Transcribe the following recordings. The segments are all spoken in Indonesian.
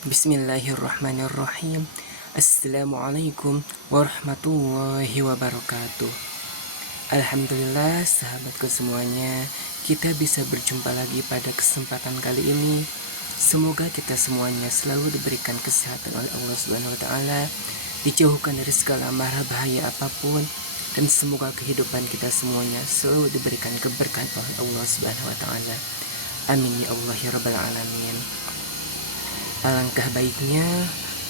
Bismillahirrahmanirrahim. Assalamualaikum warahmatullahi wabarakatuh. Alhamdulillah sahabatku semuanya, kita bisa berjumpa lagi pada kesempatan kali ini. Semoga kita semuanya selalu diberikan kesehatan oleh Allah Subhanahu wa taala, dijauhkan dari segala mara bahaya apapun, dan semoga kehidupan kita semuanya selalu diberikan keberkahan oleh Allah Subhanahu wa taala. Amin ya Allah ya rabbal alamin. Alangkah baiknya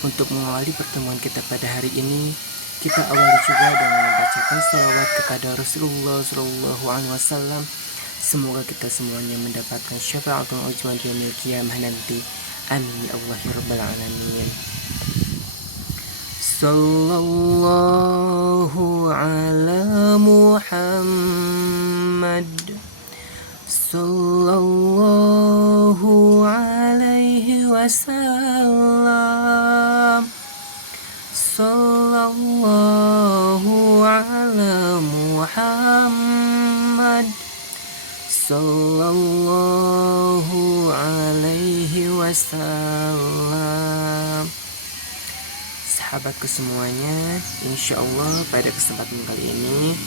untuk mengawali pertemuan kita pada hari ini, kita awali juga dengan membacakan sholawat kepada Rasulullah Shallallahu Alaihi Wasallam. Semoga kita semuanya mendapatkan syafaatul uzma di yaumil qiyamah nanti. Amin ya Allah ya rabbal alamin. Sallallahu ala Muhammad. Sallallahu alaihi wasallam. Sallallahu ala Muhammad. Sallallahu alaihi wasallam. Sahabatku semuanya, insya Allah pada kesempatan kali ini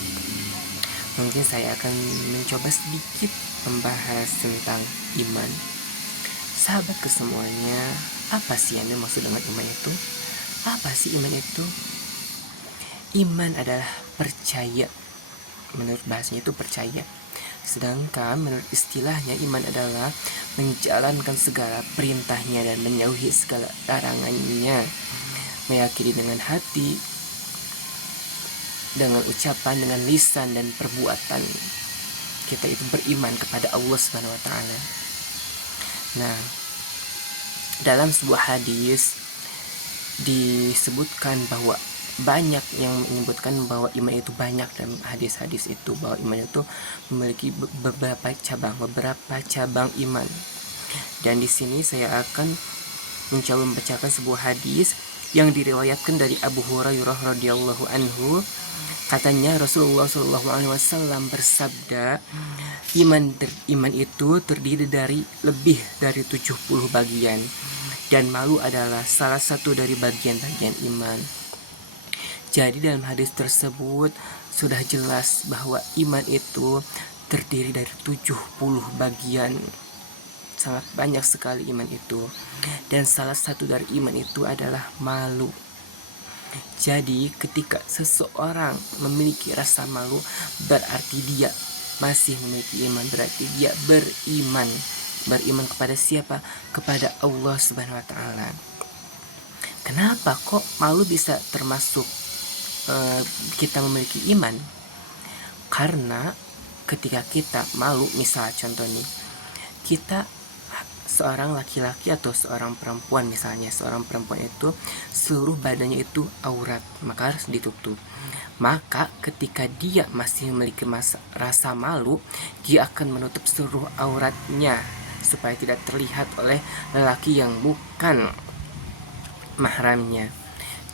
mungkin saya akan mencoba sedikit membahas tentang iman. Sahabatku semuanya, apa sih yang dimaksud dengan iman itu? Apa sih iman itu? Iman adalah percaya. Menurut bahasanya itu percaya. Sedangkan menurut istilahnya iman adalah menjalankan segala perintahnya dan menjauhi segala larangannya. Meyakini dengan hati, dengan ucapan, dengan lisan dan perbuatan, kita itu beriman kepada Allah Subhanahu wa taala. Nah, dalam sebuah hadis disebutkan bahwa banyak yang menyebutkan bahwa iman itu banyak, dalam hadis-hadis itu bahwa iman itu memiliki beberapa cabang iman. Dan di sini saya akan mencoba membacakan sebuah hadis yang diriwayatkan dari Abu Hurairah radhiyallahu anhu. Katanya Rasulullah Shallallahu Alaihi Wasallam bersabda, iman itu terdiri dari lebih dari 70 bagian, dan malu adalah salah satu dari bagian-bagian iman. Jadi dalam hadis tersebut sudah jelas bahwa iman itu terdiri dari 70 bagian. Sangat banyak sekali iman itu. Dan salah satu dari iman itu adalah malu. Jadi ketika seseorang memiliki rasa malu, berarti dia masih memiliki iman, berarti dia beriman. Beriman kepada siapa? Kepada Allah Subhanahu wa taala. Kenapa kok malu bisa termasuk kita memiliki iman? Karena ketika kita malu, misal contoh nih, kita seorang laki-laki atau seorang perempuan, misalnya seorang perempuan itu seluruh badannya itu aurat, maka harus ditutup. Maka ketika dia masih memiliki rasa malu, dia akan menutup seluruh auratnya supaya tidak terlihat oleh lelaki yang bukan mahramnya.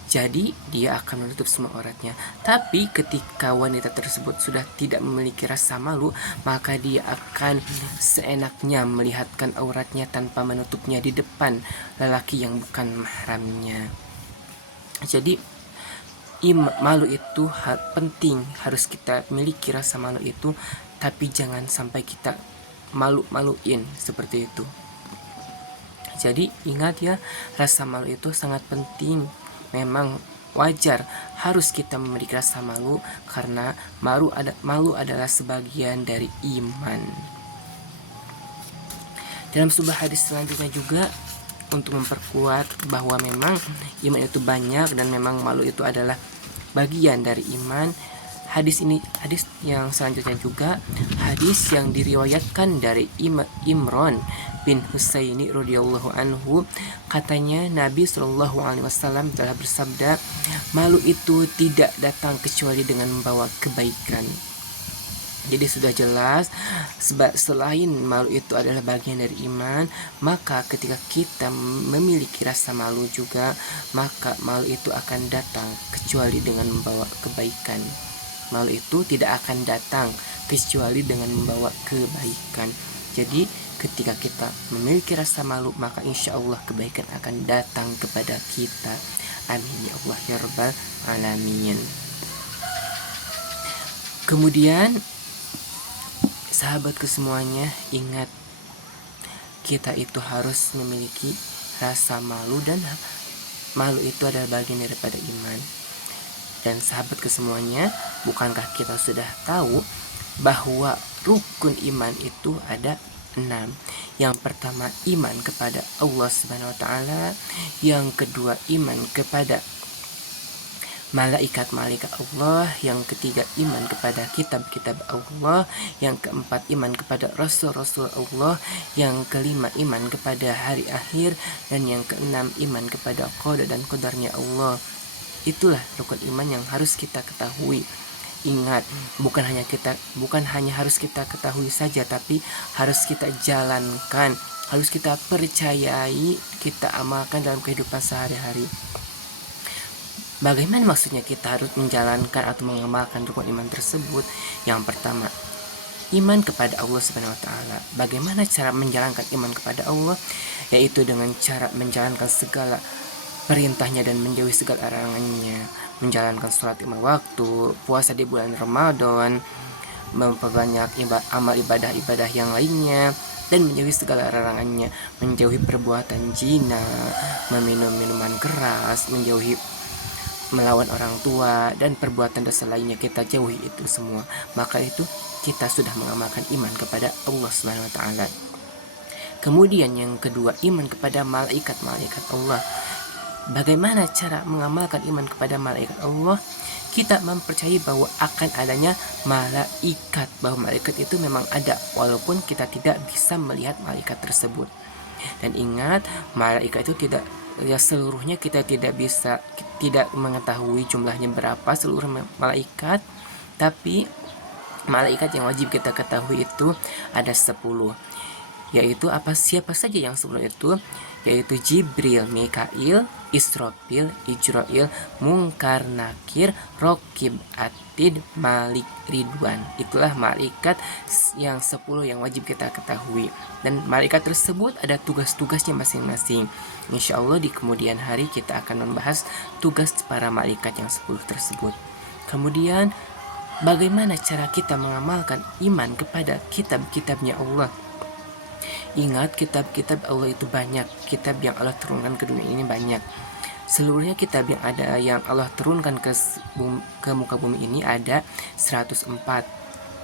Jadi dia akan menutup semua auratnya. Tapi ketika wanita tersebut sudah tidak memiliki rasa malu, maka dia akan seenaknya melihatkan auratnya tanpa menutupnya di depan lelaki yang bukan mahramnya. Jadi malu itu penting, harus kita miliki rasa malu itu, tapi jangan sampai kita malu-maluin seperti itu. Jadi ingat ya, rasa malu itu sangat penting. Memang wajar harus kita memiliki rasa malu, karena malu adalah sebagian dari iman. Dalam sebuah hadis selanjutnya juga, untuk memperkuat bahwa memang iman itu banyak dan memang malu itu adalah bagian dari iman, hadis yang selanjutnya juga hadis yang diriwayatkan dari Imran bin Husaini radhiyallahu anhu. Katanya Nabi Shallallahu Alaihi Wasallam telah bersabda, malu itu tidak datang kecuali dengan membawa kebaikan. Jadi sudah jelas, selain malu itu adalah bagian dari iman, maka ketika kita memiliki rasa malu juga, maka malu itu akan datang kecuali dengan membawa kebaikan. Malu itu tidak akan datang kecuali dengan membawa kebaikan. Jadi ketika kita memiliki rasa malu, maka insya Allah kebaikan akan datang kepada kita. Amin ya Allah ya Rabbal Alamin. Kemudian sahabatku semuanya, ingat kita itu harus memiliki rasa malu, dan malu itu adalah bagian daripada iman. Dan sahabatku semuanya, bukankah kita sudah tahu bahwa rukun iman itu ada 6. Yang pertama iman kepada Allah Subhanahu wa taala, yang kedua iman kepada malaikat-malaikat Allah, yang ketiga iman kepada kitab-kitab Allah, yang keempat iman kepada rasul-rasul Allah, yang kelima iman kepada hari akhir, dan yang keenam iman kepada qada dan qadarnya Allah. Itulah rukun iman yang harus kita ketahui. Ingat, bukan hanya harus kita ketahui saja, tapi harus kita jalankan, harus kita percayai, kita amalkan dalam kehidupan sehari-hari. Bagaimana maksudnya kita harus menjalankan atau mengamalkan rukun iman tersebut? Yang pertama, iman kepada Allah Subhanahu wa taala. Bagaimana cara menjalankan iman kepada Allah? Yaitu dengan cara menjalankan segala perintahnya dan menjauhi segala larangannya, menjalankan sholat 5 waktu, puasa di bulan Ramadan, memperbanyak amal ibadah-ibadah yang lainnya, dan menjauhi segala larangannya, menjauhi perbuatan zina, meminum minuman keras, menjauhi melawan orang tua, dan perbuatan dosa lainnya kita jauhi itu semua. Maka itu kita sudah mengamalkan iman kepada Allah Subhanahu wa taala. Kemudian yang kedua, iman kepada malaikat-malaikat Allah. Bagaimana cara mengamalkan iman kepada malaikat Allah? Kita mempercayai bahwa akan adanya malaikat, bahwa malaikat itu memang ada, walaupun kita tidak bisa melihat malaikat tersebut. Dan ingat, malaikat itu seluruhnya kita tidak mengetahui jumlahnya berapa seluruh malaikat, tapi malaikat yang wajib kita ketahui itu ada 10. Yaitu siapa saja yang 10 itu? Yaitu Jibril, Mikail, Israfil, Ijrail, Munkar, Nakir, Rokib, Atid, Malik, Ridwan. Itulah malaikat yang 10 yang wajib kita ketahui. Dan malaikat tersebut ada tugas-tugasnya masing-masing. Insya Allah di kemudian hari kita akan membahas tugas para malaikat yang 10 tersebut. Kemudian bagaimana cara kita mengamalkan iman kepada kitab-kitabnya Allah? Ingat, kitab-kitab Allah itu banyak. Kitab yang Allah turunkan ke dunia ini banyak. Seluruhnya kitab yang Allah turunkan ke muka bumi ini ada 104.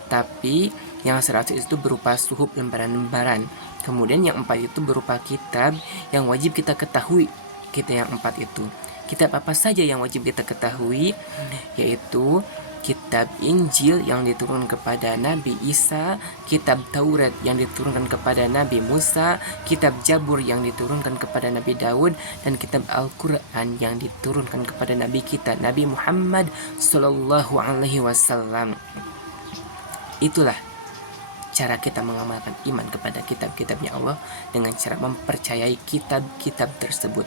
Tapi yang 100 itu berupa suhuf, lembaran-lembaran. Kemudian yang 4 itu berupa kitab yang wajib kita ketahui. Kita yang 4 itu. Kitab apa saja yang wajib kita ketahui? Yaitu kitab Injil yang diturunkan kepada Nabi Isa, kitab Taurat yang diturunkan kepada Nabi Musa, kitab Zabur yang diturunkan kepada Nabi Daud, dan kitab Al-Quran yang diturunkan kepada Nabi kita, Nabi Muhammad Sallallahu Alaihi Wasallam. Itulah cara kita mengamalkan iman kepada kitab-kitabnya Allah dengan cara mempercayai kitab-kitab tersebut.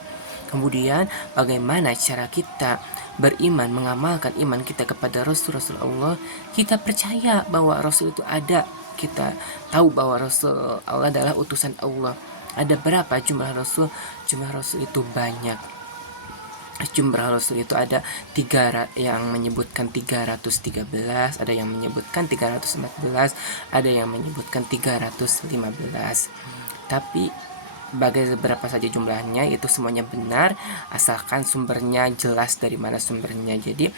Kemudian bagaimana cara kita beriman, mengamalkan iman kita kepada Rasul-Rasul Allah? Kita percaya bahwa Rasul itu ada. Kita tahu bahwa Rasul Allah adalah utusan Allah. Ada berapa jumlah Rasul? Jumlah Rasul itu banyak. Jumlah Rasul itu ada yang menyebutkan 313, ada yang menyebutkan 314, ada yang menyebutkan 315. Tapi berapa saja jumlahnya itu semuanya benar, asalkan sumbernya jelas dari mana sumbernya. Jadi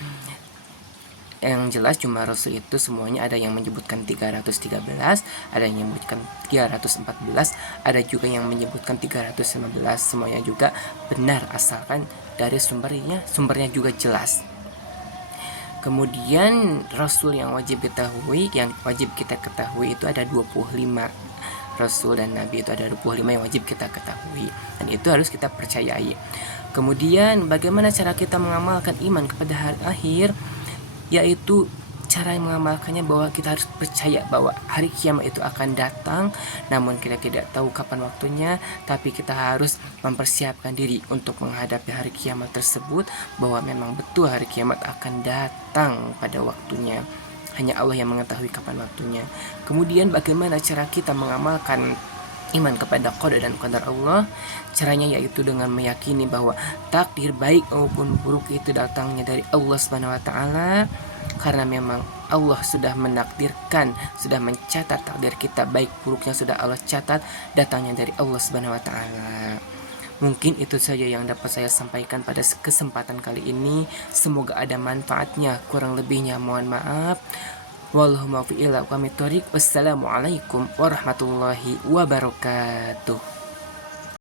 yang jelas jumlah Rasul itu semuanya ada yang menyebutkan 313, ada yang menyebutkan 314, ada juga yang menyebutkan 315. Semuanya juga benar asalkan dari sumbernya juga jelas. Kemudian Rasul yang wajib kita ketahui itu ada 25. Rasul dan Nabi itu ada 25 yang wajib kita ketahui, dan itu harus kita percayai. Kemudian bagaimana cara kita mengamalkan iman kepada hari akhir? Yaitu cara mengamalkannya bahwa kita harus percaya bahwa hari kiamat itu akan datang, namun kita tidak tahu kapan waktunya, tapi kita harus mempersiapkan diri untuk menghadapi hari kiamat tersebut, bahwa memang betul hari kiamat akan datang pada waktunya. hanya Allah yang mengetahui kapan waktunya. Kemudian bagaimana cara kita mengamalkan iman kepada qada dan qadar Allah? Caranya yaitu dengan meyakini bahwa takdir baik maupun buruk itu datangnya dari Allah Subhanahu wa taala, karena memang Allah sudah menakdirkan, sudah mencatat takdir kita baik buruknya sudah Allah catat, datangnya dari Allah Subhanahu wa taala. Mungkin itu saja yang dapat saya sampaikan pada kesempatan kali ini. Semoga ada manfaatnya. Kurang lebihnya mohon maaf. Wallahu muwaffiq ila aqwamit thoriq. Wassalamualaikum warahmatullahi wabarakatuh.